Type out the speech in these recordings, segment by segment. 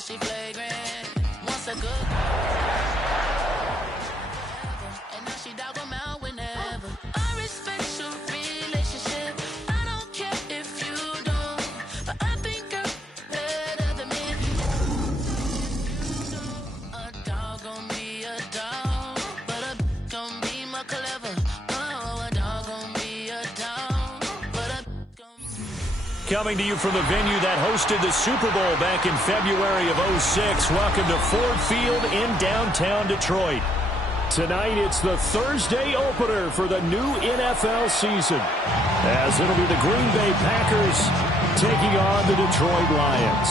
she flagrant. Once a good and now she dog 'em out whenever. I respect your relationship. I don't care if you don't, but I think I'm better than me. A dog gon' be a dog, but a gon' be more clever. Oh, a dog gon' be a dog, but a Coming to you from the venue that hosted the Super Bowl back in February of '06. Welcome to Ford Field in downtown Detroit. Tonight, it's the Thursday opener for the new NFL season, as it'll be the Green Bay Packers taking on the Detroit Lions.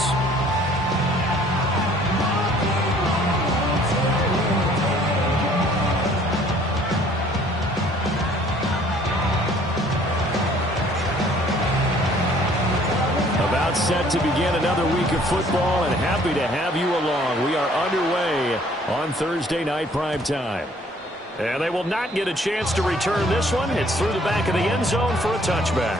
About set to begin another week of football, and happy to have you along. We are underway on Thursday night primetime. And they will not get a chance to return this one. It's through the back of the end zone for a touchback.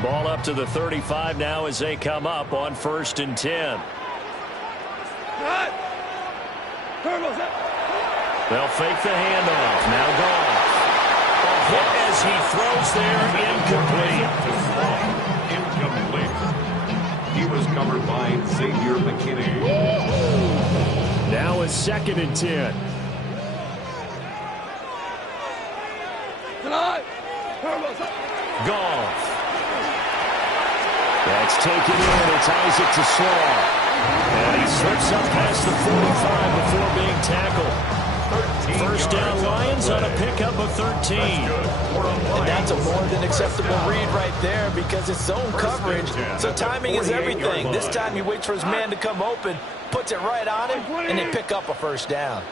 Ball up to the 35 now as they come up on 1st and 10. They'll fake the handoff. Now Goff. A hit as he throws there, incomplete. Incomplete. He was covered by Xavier McKinney. Now it's 2nd and 10. Goff. That's taken in. It's Isaac to Slaw. And he slips up past the 45 before being tackled. First down Lions on a pickup of 13. And that's a more than acceptable read right there because it's zone coverage. So timing is everything. This time he waits for his man to come open, puts it right on him, and they pick up a first down.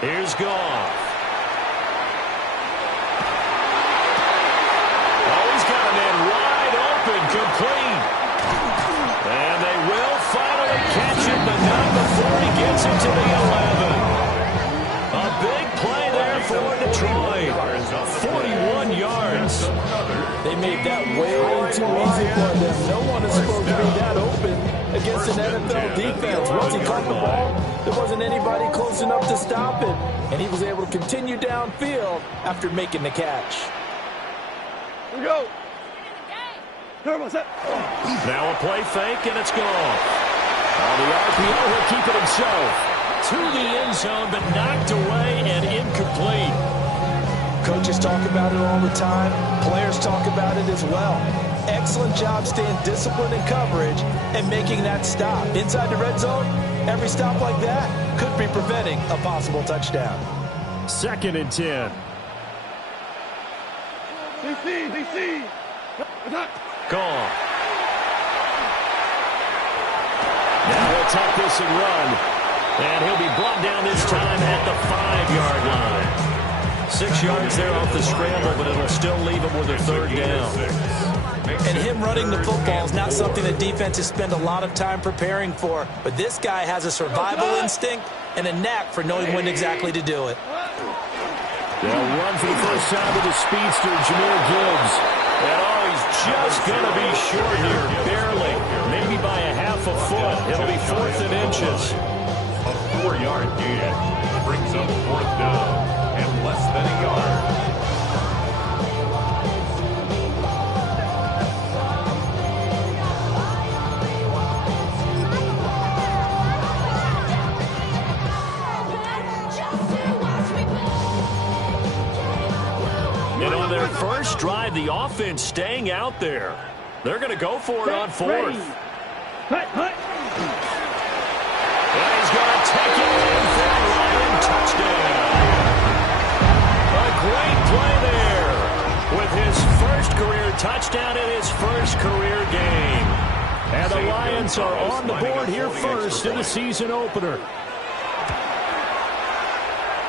Here's Goff. Complete. And they will finally catch him, but not before he gets it to the 11. A big play there for Detroit. 41 yards. They made that way too easy for them. No one is supposed to be that open against an NFL defense. Once he caught the ball, there wasn't anybody close enough to stop it. And he was able to continue downfield after making the catch. Here we go. Now a play fake, and it's gone. On the RPO, he'll keep it himself. To the end zone, but knocked away and incomplete. Coaches talk about it all the time. Players talk about it as well. Excellent job staying disciplined in coverage and making that stop. Inside the red zone, every stop like that could be preventing a possible touchdown. 2nd and 10. DC. Gone. Now he'll tuck this and run. And he'll be brought down this time at the 5-yard line. 6 yards there off the scramble, but it'll still leave him with a 3rd down. And him running the football is not something that defenses spend a lot of time preparing for. But this guy has a survival instinct and a knack for knowing when exactly to do it. They'll run for the first time with the speedster, Jahmyr Gibbs. And he's just going to be short here, barely, maybe by a half a foot. It'll be 4th and inches. A 4-yard gain brings up 4th down and less than a yard. And on their first drive, the offense staying out there. They're going to go for it on 4th. And he's going to take it in for a Giants are on the board here first in the season opener.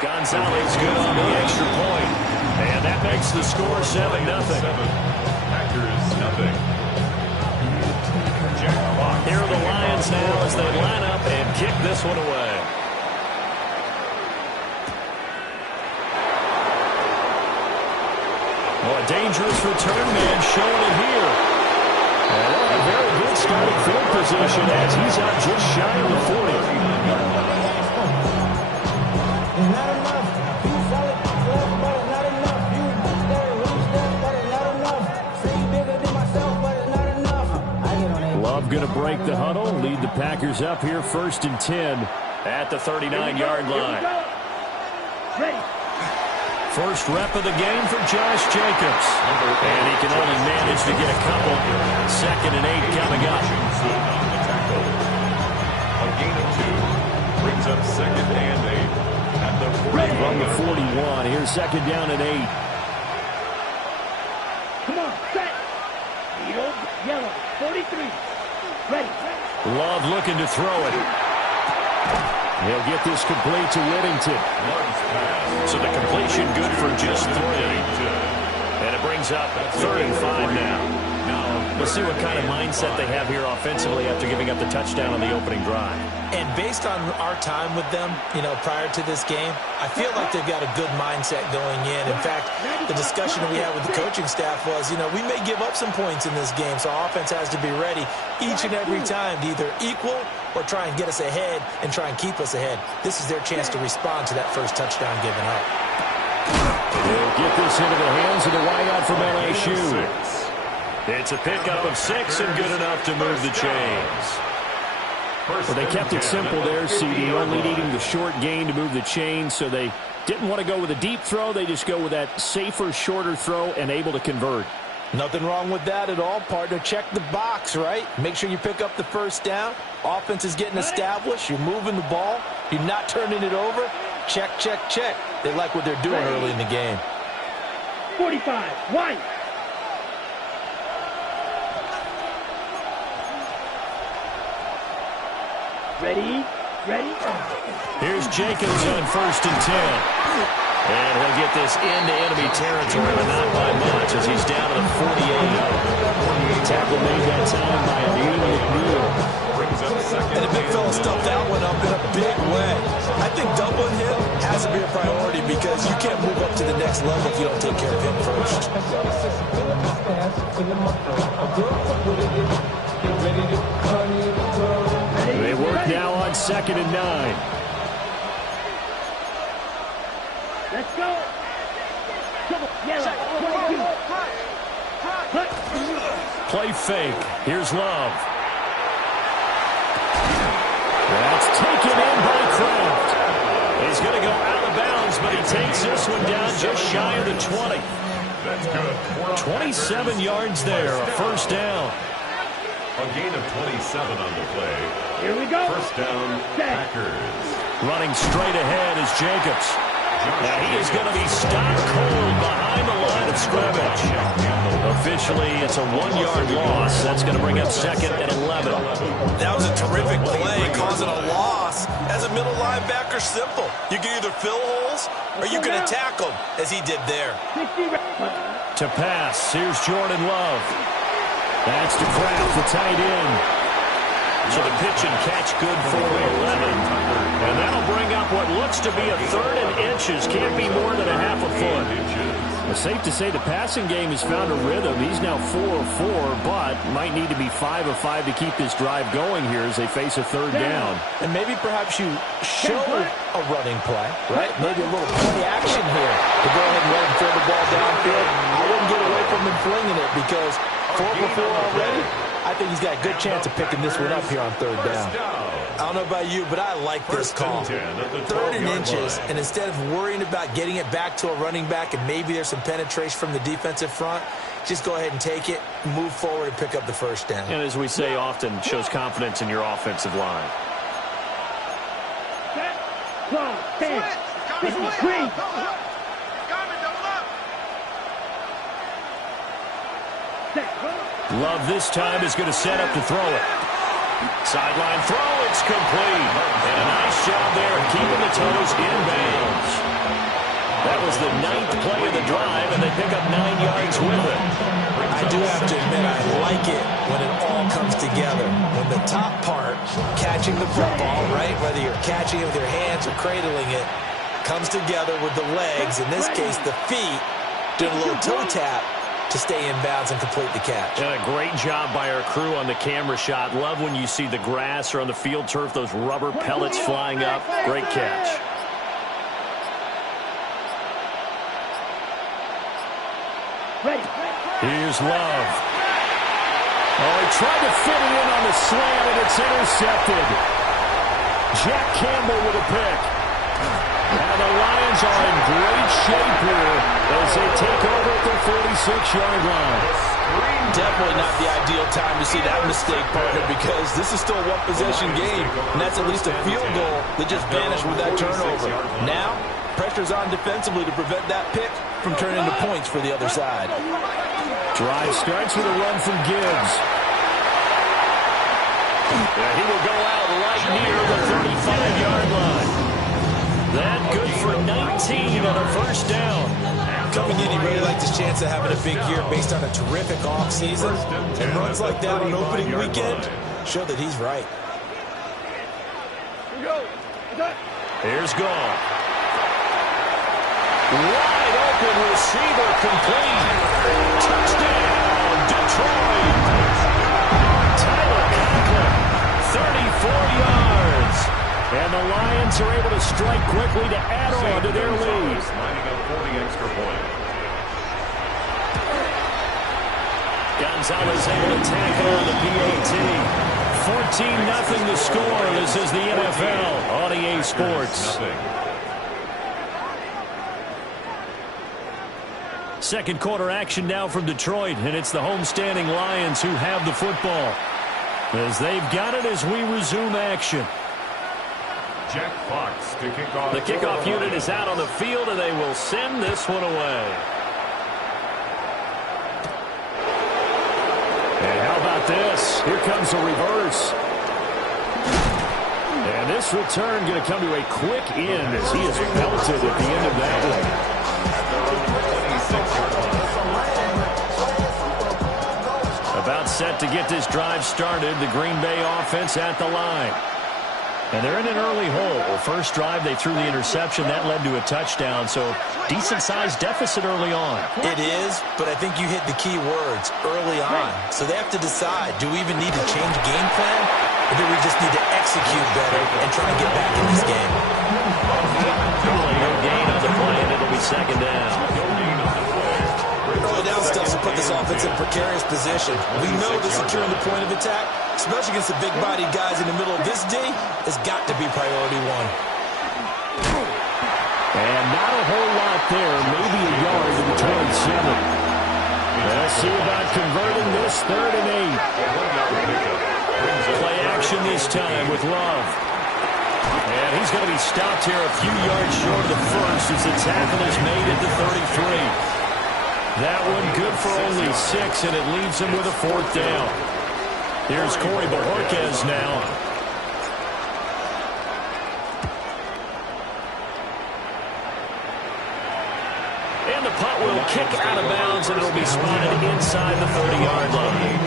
Gonzalez good on the extra point. And that makes the score 7-0. Packers, nothing. Here are the Lions now as they line up and kick this one away. Oh, a dangerous return man showing it here. And a very good starting field position as he's out just shy of the 40. Love going to break the huddle, lead the Packers up here 1st and 10 at the 39-yard line. First rep of the game for Josh Jacobs. And he can only manage to get a couple. 2nd and 8 coming up. A gain of 2 brings up 2nd and 8 at the 41. From the 41, here's 2nd down and 8. Come on, set. Yellow, 43. Ready. Love looking to throw it. He'll get this complete to Whittington. So the completion good for just 3. And it brings up 3rd and 5 now. We'll see what kind of mindset they have here offensively after giving up the touchdown on the opening drive. And based on our time with them, prior to this game, I feel like they've got a good mindset going in. In fact, the discussion we had with the coaching staff was, we may give up some points in this game, so our offense has to be ready each and every time to either equal or try and get us ahead and try and keep us ahead. This is their chance to respond to that first touchdown given up. They'll get this into the hands of the wideout from LSU. It's a pickup of 6 and good enough to move the chains. Well, they kept it simple there, CD, only needing the short gain to move the chains, so they didn't want to go with a deep throw. They just go with that safer, shorter throw and able to convert. Nothing wrong with that at all, partner. Check the box, right? Make sure you pick up the first down. Offense is getting established. You're moving the ball. You're not turning it over. Check, check, check. They like what they're doing early in the game. 45, White. Ready? Here's Jacobs on 1st and 10. And he'll get this into enemy territory, but not by much as he's down to the 48. Tackle made that time by Lee McNeil. And the big fella stuffed that one up in a big way. I think doubling him has to be a priority because you can't move up to the next level if you don't take care of him first. They work now on 2nd and 9. Let's go. Come on, yellow, 22. Play fake. Here's Love. That's taken in by Kraft. He's going to go out of bounds, but he takes this one down just shy of the 20. That's good. 27 yards there, a 1st down. A gain of 27 on the play. Here we go. 1st down, Packers. Running straight ahead is Jacobs. Now he is going to be stopped cold behind the line of scrimmage. Officially, it's a 1-yard loss. That's going to bring up 2nd and 11. That was a terrific play, causing a loss. As a middle linebacker, simple. You can either fill holes or you can attack them, as he did there. To pass, here's Jordan Love. That's to Kraft, the tight end. So the pitch and catch good for 11. And that'll bring up what looks to be a 3rd and inches. Can't be more than a half a foot. It's safe to say the passing game has found a rhythm. He's now 4 of 4, but might need to be 5 of 5 to keep this drive going here as they face a 3rd down. And maybe perhaps you show a running play, right? Maybe a little play action here to go ahead and let him throw the ball downfield. I wouldn't get away from him flinging it because 4 for 4 already. I think he's got a good chance of picking this one up here on 3rd down. I don't know about you, but I like this call. 3rd and inches, and instead of worrying about getting it back to a running back and maybe there's some penetration from the defensive front, just go ahead and take it, move forward, and pick up the 1st down. And as we say often, shows confidence in your offensive line. Set. Close. 10. 53. Love this time is going to set up to throw it. Sideline throw, it's complete. And a nice job there at keeping the toes in bounds. That was the 9th play of the drive, and they pick up 9 yards with it. I do have to admit, I like it when it all comes together. When the top part, catching the football, right, whether you're catching it with your hands or cradling it, comes together with the legs, in this case the feet, doing a little toe tap to stay in bounds and complete the catch. And a great job by our crew on the camera shot. Love when you see the grass or on the field turf, those rubber pellets flying up. Great catch. Ready. Here's Love. Oh, he tried to fit it in on the slant, and it's intercepted. Jack Campbell with a pick. And the Lions are in great shape here as they take over at the 46-yard line. Definitely not the ideal time to see that mistake, partner, because this is still a one-possession game, and that's at least a field goal that just vanished with that turnover. Now, pressure's on defensively to prevent that pick from turning into points for the other side. Drive starts with a run from Gibbs. And he will go out right near the 35-yard line. That good for 19 on a first down. Coming in, he really liked his chance of having a big year based on a terrific offseason. And runs like that on opening weekend show that he's right. Here's Gall. Wide open receiver complete. Touchdown, Detroit. Tyler Conklin, 34 yards. And the Lions are able to strike quickly to add on to their lead. Lining up for the extra point. Gonzalez able to tackle on the PAT. 14-0 the score. This is the NFL on EA Sports. Second quarter action now from Detroit, and it's the homestanding Lions who have the football. As they've got it as we resume action. Jack Fox to kick off. The kickoff unit is out on the field, and they will send this one away. And how about this? Here comes a reverse. And this return going to come to a quick end as he is belted at the end of that one. About set to get this drive started. The Green Bay offense at the line. And they're in an early hole. First drive, they threw the interception. That led to a touchdown, so decent-sized deficit early on. It is, but I think you hit the key words, early on. So they have to decide, do we even need to change game plan, or do we just need to execute better and try and get back in this game? No gain on the play, and it'll be second down. Early down stuff to put this offense in precarious position. We know that securing the point of attack, especially against the big-bodied guys in the middle of this D, has got to be priority one. And not a whole lot there, maybe a yard to the 27. Let's see about converting this 3rd and 8. Play action this time with Love. And he's going to be stopped here a few yards short of the first as the tackle is made at the 33. That one good for only 6, and it leaves him with a 4th down. Here's Corey Bojorquez now. And the punt will kick out of bounds, and it'll be spotted inside the 30-yard line.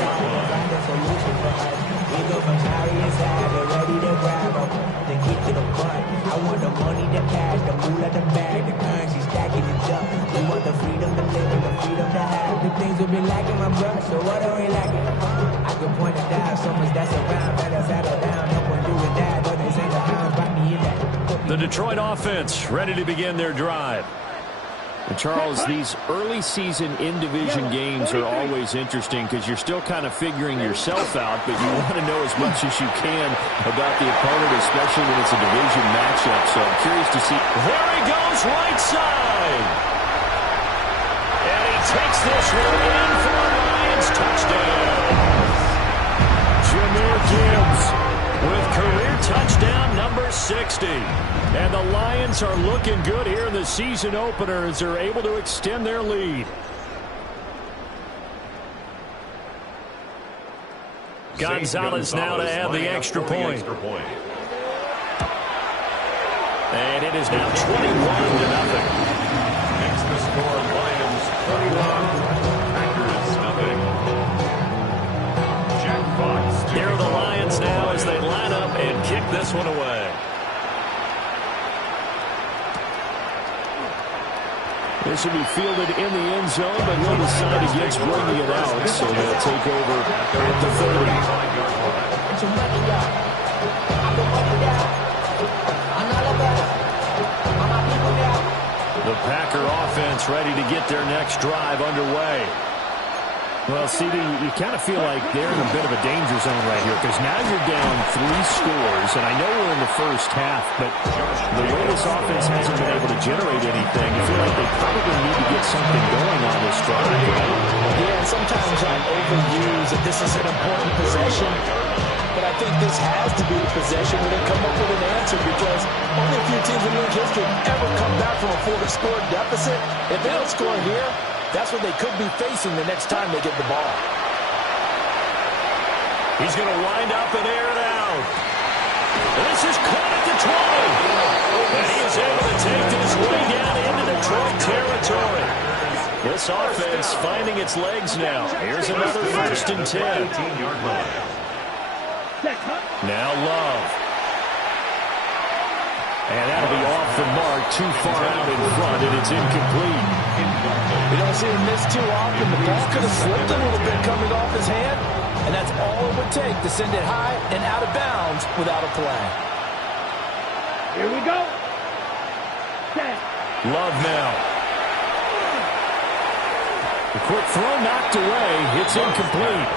I want the money, the cash, the moolah, the bag, the currency stacking it up. We want the freedom to live and the freedom to have. The things we've been lacking, my brother, so what are we lacking? I can point and dive, so much that's around. Better settle down, no one doing that. Though they say the hounds brought me in that. The Detroit offense ready to begin their drive. And Charles, these early season in-division games are always interesting because you're still kind of figuring yourself out, but you want to know as much as you can about the opponent, especially when it's a division matchup. So I'm curious to see. There he goes, right side. And he takes this one in for a Lions touchdown. Jahmyr Gibbs with career touchdown number 60. And the Lions are looking good here in the season opener as they're able to extend their lead. Gonzalez now to add the extra point. And it is now 21-0. Makes the score Lions 21, Packers nothing. Jack Fox. Here are the Lions now as they line up and kick this one away. This will be fielded in the end zone, but he'll decide against bringing it out, so they'll take over at the 30. The Packer offense ready to get their next drive underway. Well, CD, you kind of feel like they're in a bit of a danger zone right here because now you're down 3 scores, and I know we're in the first half, but the way this offense hasn't been able to generate anything, I feel like they probably need to get something going on this drive, right? Yeah, and sometimes I overuse that this is an important possession, but I think this has to be the possession where they come up with an answer because only a few teams in league history ever come back from a 4-score deficit. If they don't score here, that's what they could be facing the next time they get the ball. He's going to wind up and air it out. This is caught at the 20. And he is able to take this way down into Detroit territory. This offense finding its legs now. Here's another 1st and 10. Now Love. And that'll be off the mark, too far out in front, and it's incomplete. We don't see him miss too often. The ball could have slipped a little bit coming off his hand, and that's all it would take to send it high and out of bounds without a play. Here we go. Set. Love now. The quick throw knocked away. It's incomplete.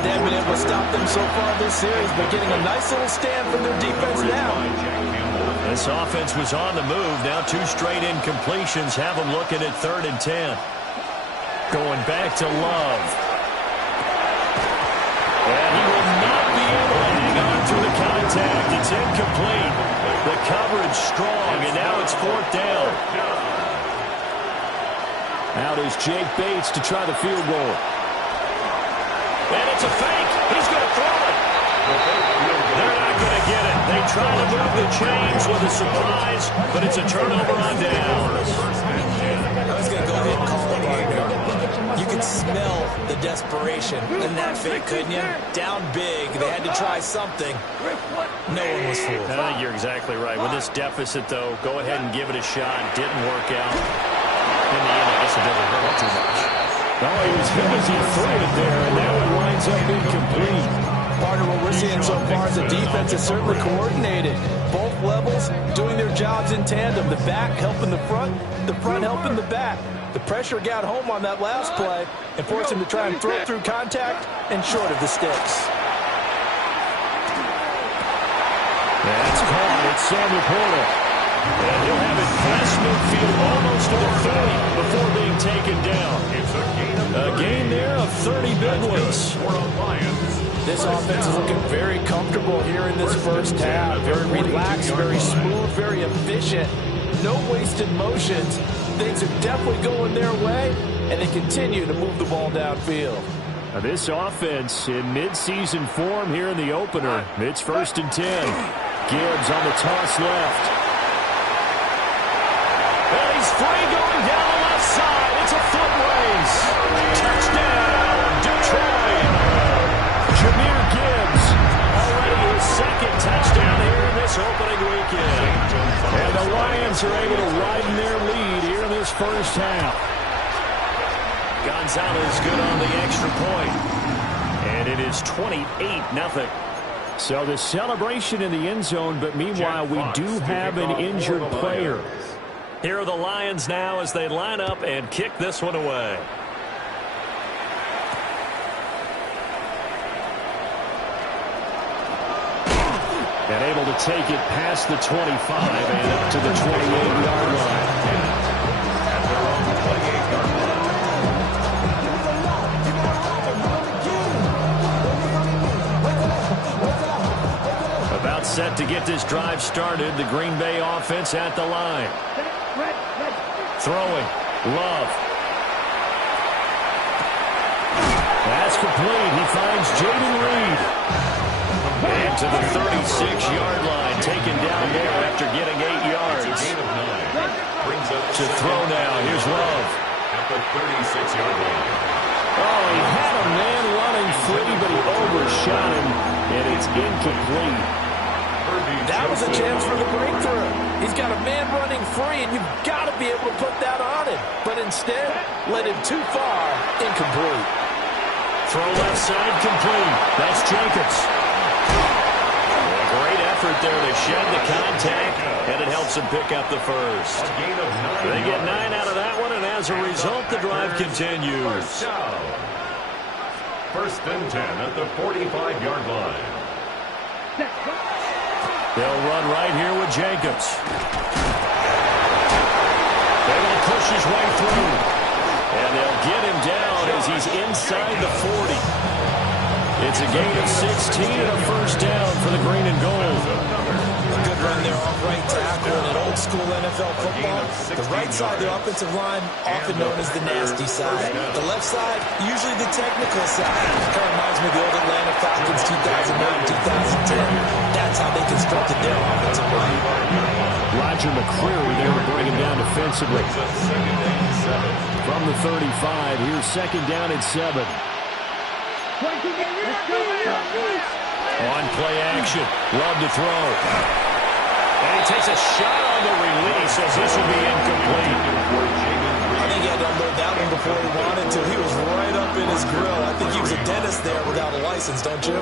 They haven't been able to stop them so far this series, but getting a nice little stand from their defense now. This offense was on the move. Now 2 straight incompletions have them looking at 3rd and 10. Going back to Love. And he will not be able to hang on through the contact. It's incomplete. The coverage strong, and now it's 4th down. Out is Jake Bates to try the field goal. And it's a fake. He's going to throw it. They're not going to get it. They try to move the chains with a surprise, but it's a turnover on downs. I was going to go ahead and call it right now. You could smell the desperation in that fake, couldn't you? Down big. They had to try something. No one was fooled. I think you're exactly right. With this deficit, though, go ahead and give it a shot. Didn't work out. In the end, I guess it doesn't hurt too much. Oh, he was hit as he threw it there, and now it winds up incomplete. Part of what we're seeing so far is the defense is certainly coordinated. Both levels doing their jobs in tandem. The back helping the front helping the back. The pressure got home on that last play and forced him to try and throw through contact and short of the sticks. That's caught. It's Samuel Porter. And he'll have it past midfield almost to the 30 before being taken down. A gain there of 30 big ones. This offense is looking very comfortable here in this first half. Very relaxed, very smooth, very efficient. No wasted motions. Things are definitely going their way, and they continue to move the ball downfield. Now this offense in mid-season form here in the opener. It's 1st and 10. Gibbs on the toss left. And he's free going down the left side. It's a foot race. Touchdown, Detroit. Jahmyr Gibbs already his 2nd touchdown here in this opening weekend. And the Lions are able to widen their lead here in this first half. Gonzalez good on the extra point. And it is 28-0. So the celebration in the end zone, but meanwhile we do have an injured player. Here are the Lions now as they line up and kick this one away. And able to take it past the 25 and up to the 28-yard line. About set to get this drive started. The Green Bay offense at the line. Throwing. Love. Has pass complete. He finds Jaden Reed. And to the 36-yard line, taken down there after getting 8 yards. To throw now, here's Love. At the 36-yard line. Oh, he had a man running free, but he overshot him, and it's incomplete. That was a chance for the breakthrough. He's got a man running free, and you've got to be able to put that on him. But instead, led him too far, incomplete. Throw left side complete. That's Jacobs. A great effort there to shed the contact, and it helps him pick up the first. They get 9 out of that one, and as a result, the drive continues. First and 10 at the 45-yard line. They'll run right here with Jacobs. They're going to push his way through. And they'll get him down as he's inside the 40. It's a gain of 16 and a first down for the green and gold. A good run there off right tackle in an old-school NFL football. The right side of the offensive line, often known as the nasty side. The left side, usually the technical side. Kind of reminds me of the old Atlanta Falcons 2009-2010. That's how they constructed their offensive line. Roger McCreary there to bring him down defensively. From the 35, here's second down and 7. On play action, Love to throw. And he takes a shot on the release as this will be incomplete. I think he had to unload that one before he wanted to. He was right up in his grill. I think he was a dentist there without a license, don't you?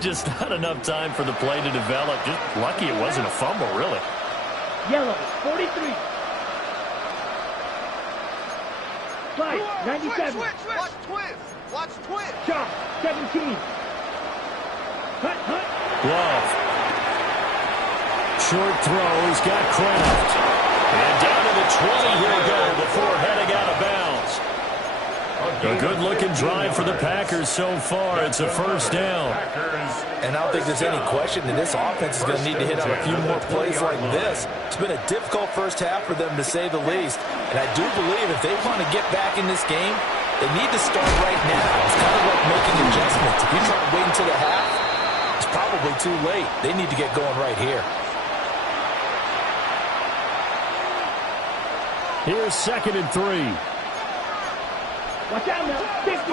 Just not enough time for the play to develop. Just lucky it wasn't a fumble, really. Yellow, 43. Five, 97. Watch twist. Watch twist. Chop, 17. Hut. Love. Short throw. He's got Kraft. And down to the 20 he'll go before heading out of bounds. A good-looking drive for the Packers so far. It's a first down. And I don't think there's any question that this offense is going to need to hit on a few more plays like this. It's been a difficult first half for them, to say the least. And I do believe if they want to get back in this game, they need to start right now. It's kind of like making adjustments. If you try to wait until the half, it's probably too late. They need to get going right here. Here's second and 3. Watch out now. 56.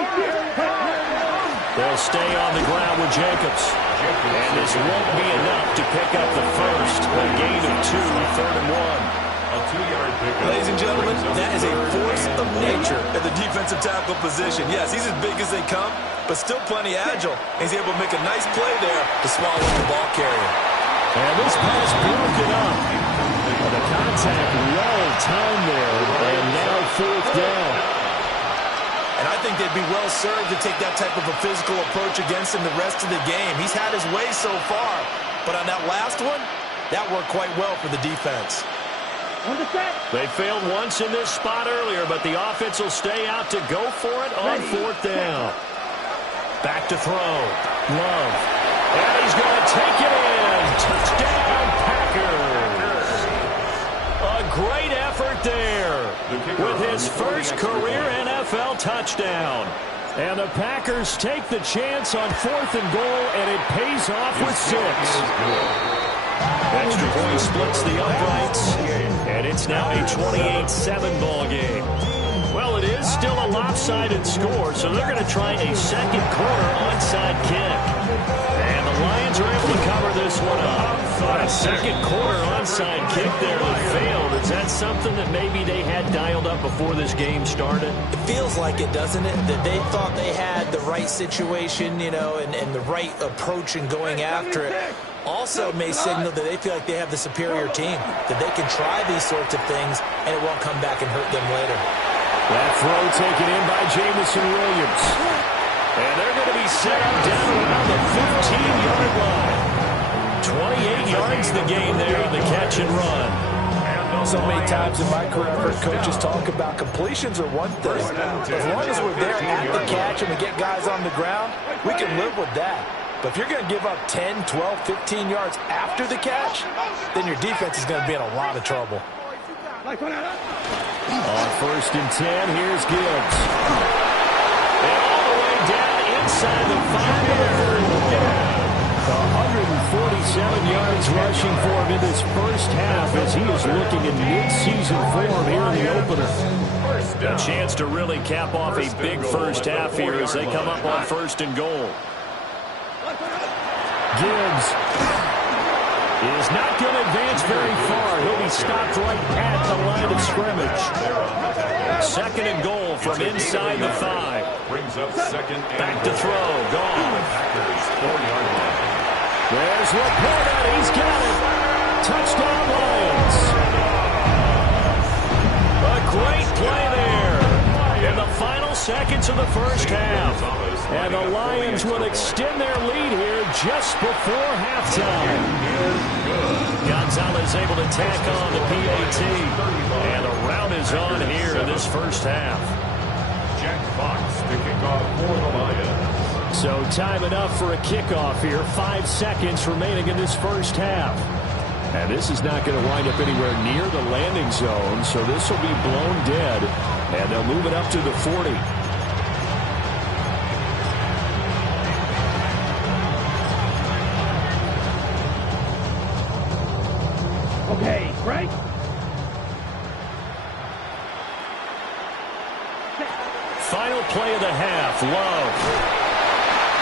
They'll stay on the ground with Jacobs. And this won't be enough to pick up the first. A gain of 2, third and 1. A 2-yard pickup. Ladies and gentlemen, that is a force of nature at the defensive tackle position. Yes, he's as big as they come, but still plenty agile. He's able to make a nice play there to swallow the ball carrier. And this pass broken up. The contact well timed there, and now fourth down. And I think they'd be well served to take that type of a physical approach against him the rest of the game. He's had his way so far, but on that last one, that worked quite well for the defense. On the set. They failed once in this spot earlier, but the offense will stay out to go for it on fourth down. Back to throw. Love. And he's going to take it in. Touchdown, Packers. A great effort there with his first career NFL touchdown. And the Packers take the chance on fourth and goal, and it pays off with 6. Extra point splits the uprights, and it's now a 28-7 ball game. Well, it is still a lopsided score, so they're going to try a second quarter onside kick. And the Lions are able to cover this one up. A second quarter onside kick there that failed. Is that something that maybe they had dialed up before this game started? It feels like it, doesn't it? That they thought they had the right situation, you know, and the right approach in going after it. Also may signal that they feel like they have the superior team, that they can try these sorts of things, and it won't come back and hurt them later. That throw taken in by Jamison Williams. And they're going to be set up down around the 15-yard line. 28 yards the gain there on the catch and run. So many times in my career, I've heard coaches talk about completions are one thing. As long as we're there at the catch and we get guys on the ground, we can live with that. But if you're going to give up 10, 12, 15 yards after the catch, then your defense is going to be in a lot of trouble. On first and 10, here's Gibbs. And all the way down inside the 5-yard line. 147 yards rushing for him in this first half as he is looking in mid-season form here in the opener. A chance to really cap off a big first half here as they come up on 1st and goal. Gibbs is not going to advance very far. He'll be stopped right at the line of scrimmage. 2nd and goal from inside the 5. Brings up 2nd and back to throw. Gone. Packers 4-yard line. There's Laporta. He's got it. Touchdown Lions. A great play there in the final seconds of the first half. And the Lions will extend their lead here just before halftime. Gonzalez able to tack on the PAT. And the round is on here in this first half. Jack Fox to kick off for the Lions. So time enough for a kickoff here. 5 seconds remaining in this first half. And this is not going to wind up anywhere near the landing zone, so this will be blown dead. And they'll move it up to the 40. Okay, right? Final play of the half. Love.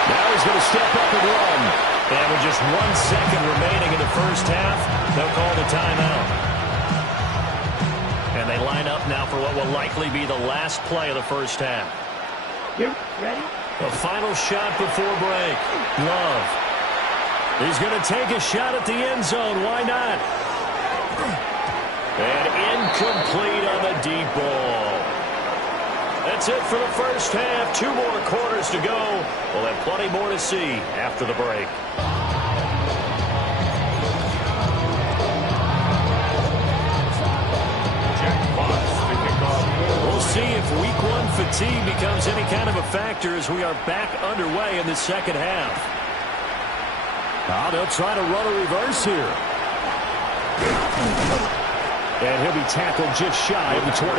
Now he's going to step up and run. And with just 1 second remaining in the first half, they'll call the timeout. And they line up now for what will likely be the last play of the first half. You ready? The final shot before break. Love. He's going to take a shot at the end zone. Why not? And incomplete on the deep ball. That's it for the first half. 2 more quarters to go. We'll have plenty more to see after the break. Jack Fox to kick off. We'll see if week 1 fatigue becomes any kind of a factor as we are back underway in the second half. Now they'll try to run a reverse here. And he'll be tackled just shy of the 25.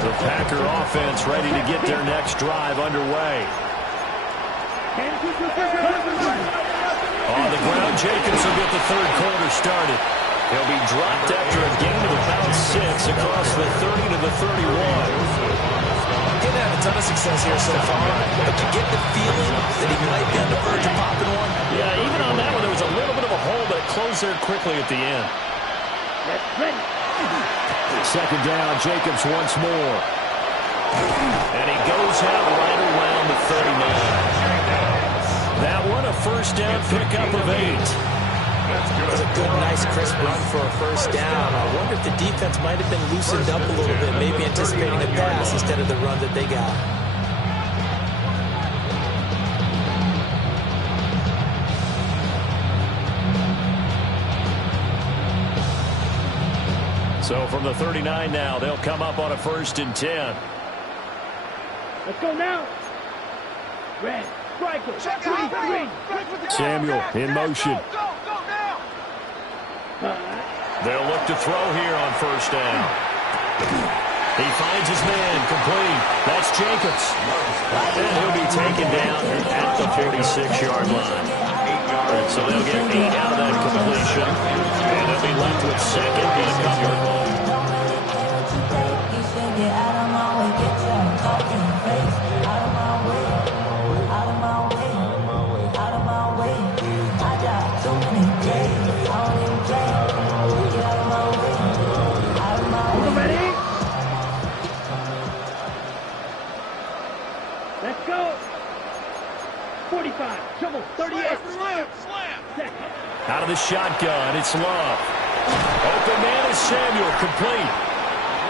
The Packer offense ready to get their next drive underway. On the ground, Jacobs will get the 3rd quarter started. He'll be dropped after a gain of about 6 across the 30 to the 31. Didn't have a ton of success here so far, but you get the feeling that he might be on the verge of popping one. Yeah, even on that one, there was a little bit of a hole, but it closed there quickly at the end. Get ready. 2nd down, Jacobs once more. And he goes out right around the 39. That one, a first down pickup of 8. It was a good, nice, crisp run for a first down. I wonder if the defense might have been loosened up a little bit, maybe anticipating a pass instead of the run that they got. So from the 39 now, they'll come up on a 1st and 10. Let's go now. Red, striker, green. Samuel in motion. Go now. They'll look to throw here on 1st down. He finds his man, complete. That's Jacobs. And he'll be taken down at the 46-yard line. So they'll get 8 out of that completion. And they'll be left with 2nd and a couple. Ready? Let's go. 45, shovel, 38. Slam. Out of the shotgun, it's Love. Open man is Samuel, complete.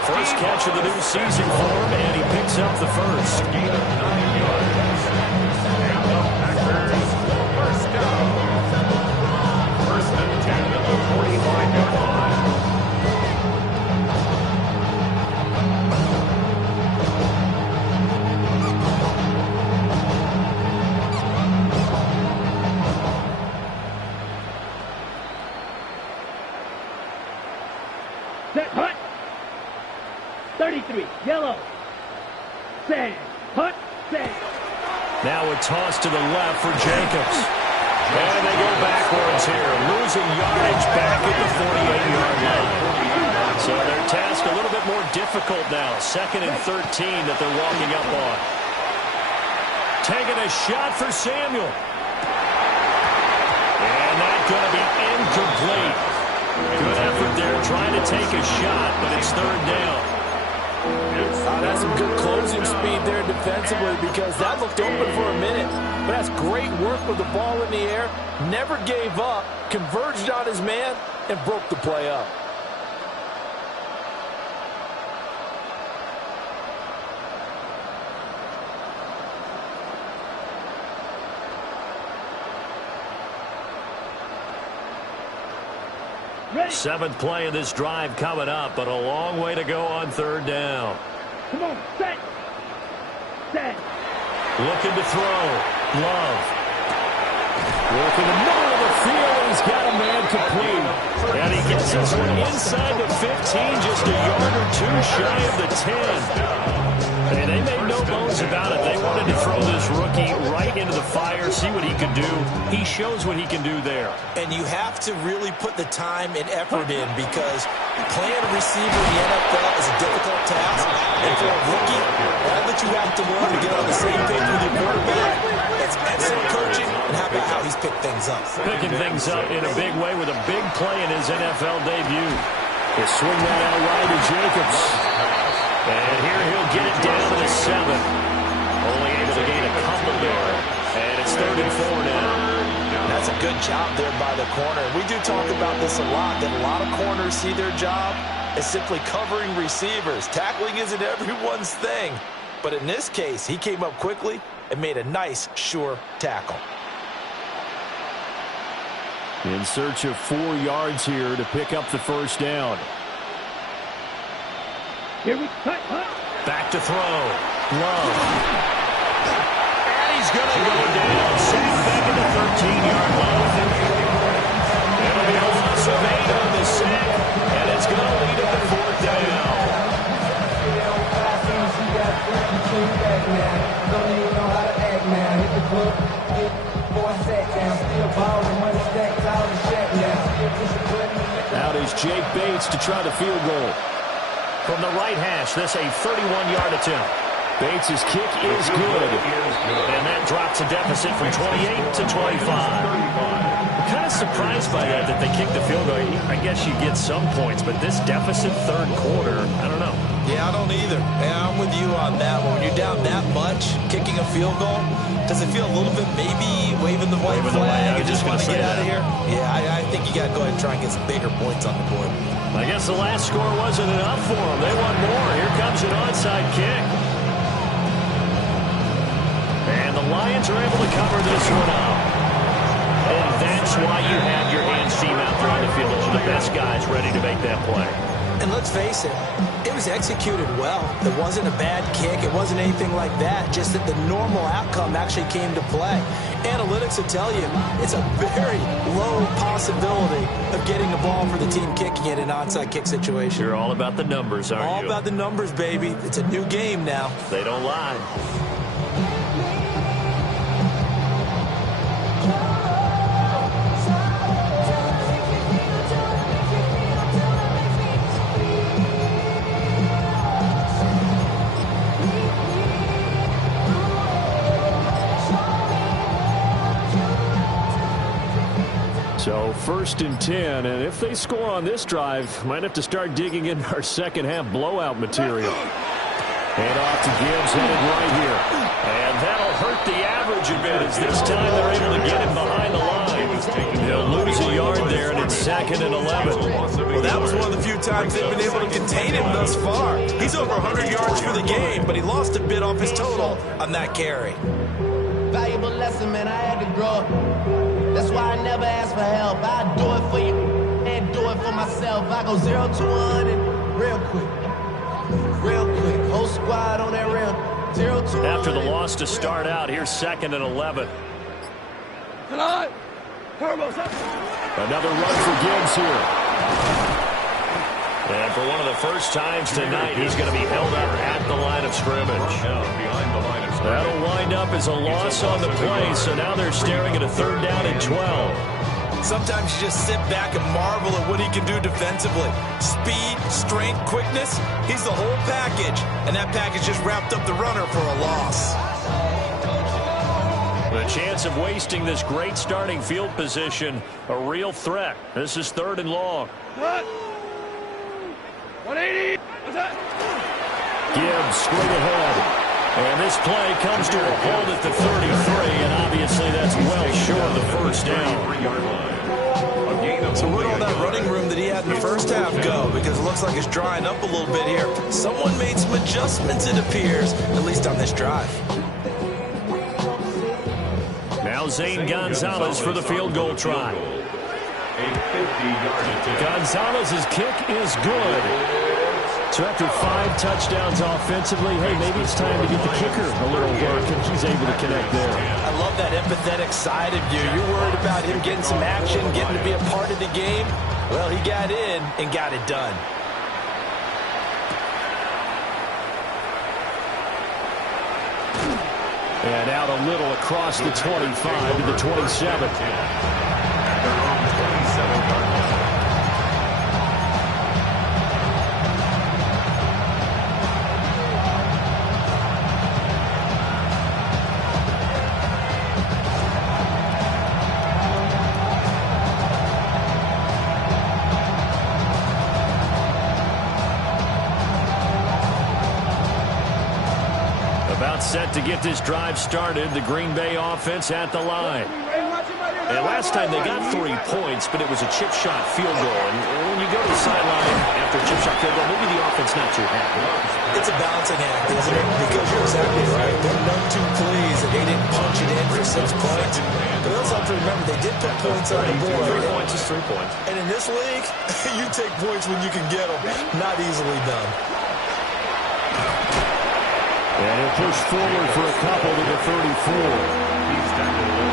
First catch of the new season for him, and he picks up the first. Gain of 9 yards. And the Packers first down. 1st and 10 at the 45-yard line. 33, yellow. Sand. Hut. Sand. Now a toss to the left for Jacobs. And they go backwards here, losing yardage back at the 48-yard line. So their task a little bit more difficult now. 2nd and 13 that they're walking up on. Taking a shot for Samuel. And that's going to be incomplete. Good effort there trying to take a shot, but it's 3rd down. That's some good closing speed there defensively because that looked open for a minute. But that's great work with the ball in the air. Never gave up, converged on his man, and broke the play up. Ready. 7th play of this drive coming up, but a long way to go on 3rd down. Come on, set. Set. Looking to throw. Love. Working the middle of the field. He's got a man complete. And he gets this one inside the 15, just a yard or two shy of the 10. And they made no bones about it. They wanted to throw this rookie right into the fire, see what he could do. He shows what he can do there. And you have to really put the time and effort in because playing a receiver in the NFL is a difficult task. And for a rookie, all that you have to learn to get on the same page with your quarterback, that's excellent coaching. And how about how he's picked things up? Picking things up in a big way with a big play in his NFL debut. They swing that out wide to Jacobs. And here he'll get it down to the 7. Only able to gain a couple there. And it's 3rd and 4 now. That's a good job there by the corner. We do talk about this a lot, that a lot of corners see their job as simply covering receivers. Tackling isn't everyone's thing. But in this case, he came up quickly and made a nice, sure tackle. In search of 4 yards here to pick up the 1st down. Here we cut. Back to throw. Love. And he's going to go down. Sacked back at the 13-yard line. It'll be a loss of 8 on the sack, and it's going to lead him to 4th down. Out is Jake Bates to try the field goal. From the right hash, this a 31-yard attempt. Bates' kick is good. And that drops a deficit from 28 to 25. I'm kind of surprised by that they kicked the field goal. I guess you get some points, but this deficit 3rd quarter, I don't know. Yeah, I don't either. And I'm with you on that one. When you're down that much, kicking a field goal, does it feel a little bit maybe waving the white flag and just want to get out of here? Yeah, I think you got to go ahead and try and get some bigger points on the board. I guess the last score wasn't enough for them. They want more. Here comes an onside kick. And the Lions are able to cover this one up. And that's why you have your hands team out there on the field. Those are the best guys ready to make that play. And let's face it, it was executed well. It wasn't a bad kick. It wasn't anything like that. Just that the normal outcome actually came to play. Analytics will tell you it's a very low possibility of getting the ball for the team kicking it in an onside kick situation. You're all about the numbers, aren't you? All about the numbers, baby. It's a new game now. They don't lie. So 1st and 10, and if they score on this drive, might have to start digging into our second half blowout material. And off to Gibbs, headed right here. And that'll hurt the average a bit as this time they're able to get him behind the line. They'll lose a yard there, and it's 2nd and 11. Well, that was one of the few times they've been able to contain him thus far. He's over 100 yards for the game, but he lost a bit off his total on that carry. Valuable lesson, man. I had to grow up. That's why I never ask for help. I do it for you and do it for myself. I go 0 to 100 real quick. Real quick. Whole squad on that rail. 0 to 100. After the loss to start out, here's 2nd and 11. Turbo's up. Another run for Gibbs here. And for one of the first times tonight, he's going to be held up at the line of scrimmage. That'll wind up as a loss on the play, so now they're staring at a 3rd down and 12. Sometimes you just sit back and marvel at what he can do defensively. Speed, strength, quickness, he's the whole package. And that package just wrapped up the runner for a loss. The chance of wasting this great starting field position, a real threat. This is 3rd and long. 180. What's that? Gibbs straight ahead. And this play comes to a halt at the 33, and obviously that's well short of the first down. So where'd all that running room that he had in the first half go? Because it looks like it's drying up a little bit here. Someone made some adjustments, it appears, at least on this drive. Now Zane Gonzalez for the field goal try. Gonzalez's kick is good. So after 5 touchdowns offensively, hey, maybe it's time to get the kicker a little work, and he's able to connect there. I love that empathetic side of you. You're worried about him getting some action, getting to be a part of the game. Well, he got in and got it done. And out a little across the 25 to the 27. Set to get this drive started. The Green Bay offense at the line. And last time they got 3 points, but it was a chip shot field goal. And when you go to the sideline after a chip shot field goal, maybe the offense not too happy. It's a balancing act, isn't it? Because you're exactly right. They're not too pleased that they didn't punch it in for 6 points. But they also have to remember they did put points on the board. 3 points is 3 points. And in this league, you take points when you can get them. Not easily done. And he'll push forward for a couple to the 34.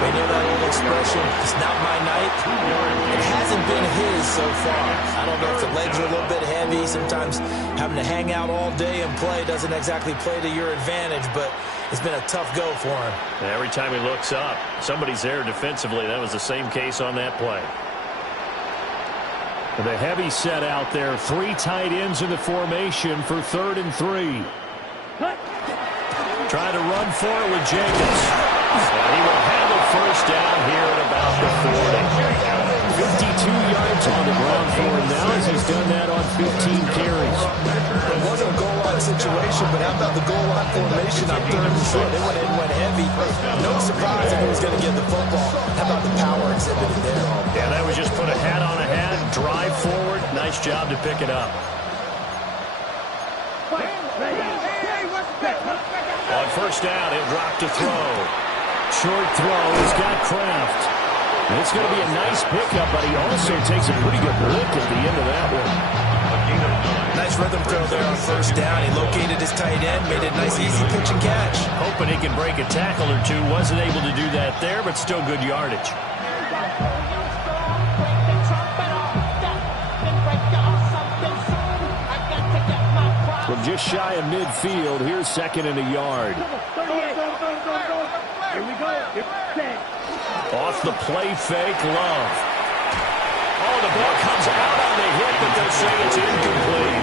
They know that old expression, it's not my night. It hasn't been his so far. I don't know if the legs are a little bit heavy. Sometimes having to hang out all day and play doesn't exactly play to your advantage, but it's been a tough go for him. And every time he looks up, somebody's there defensively. That was the same case on that play. The heavy set out there. 3 tight ends in the formation for 3rd and 3. Trying to run for it with Jacobs. And he will have a first down here at about the 40. 52 yards on the ground for him now as he's done that on 15 carries. It wasn't a goal line situation, but how about the goal line formation on 3rd and short? They went in, went heavy. No surprise if he was going to get the football. How about the power exhibited there? Yeah, that was just put a hat on a hat, drive forward. Nice job to pick it up. On first down, he'll drop to throw. Short throw, he's got Kraft. And it's going to be a nice pickup, but he also takes a pretty good lick at the end of that one. Nice rhythm throw there on first down. He located his tight end, made it a nice, easy pitch and catch. Hoping he can break a tackle or two. Wasn't able to do that there, but still good yardage. From just shy of midfield, here's 2nd and a yard. Here we go. Off the play fake, Love. Oh, the ball comes out on the hit, but they'll say it's incomplete.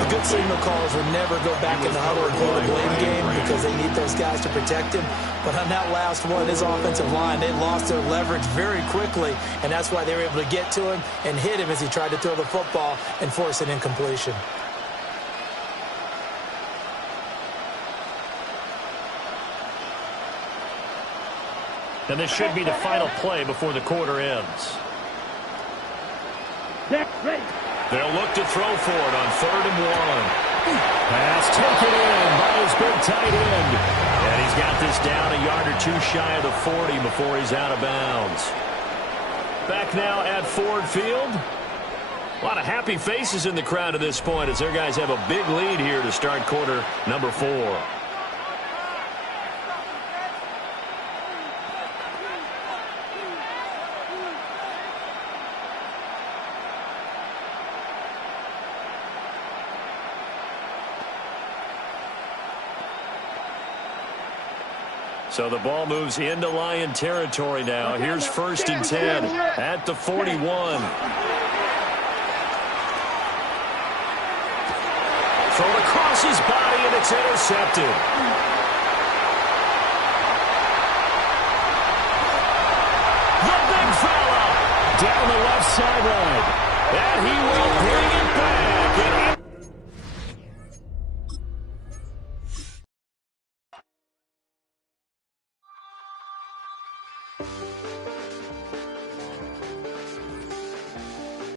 The good signal callers will never go back in the huddle and play the blame game because they need those guys to protect him. But on that last one, his offensive line, they lost their leverage very quickly, and that's why they were able to get to him and hit him as he tried to throw the football and force an incompletion. And this should be the final play before the quarter ends. They'll look to throw for it on 3rd and 1. Pass taken in by his big tight end. And he's got this down a yard or 2 shy of the 40 before he's out of bounds. Back now at Ford Field. A lot of happy faces in the crowd at this point as their guys have a big lead here to start quarter number 4. So the ball moves into Lion territory now. Here's 1st and 10 at the 41. Thrown across his body, and it's intercepted. The big fella down the left sideline. And he will bring it back. And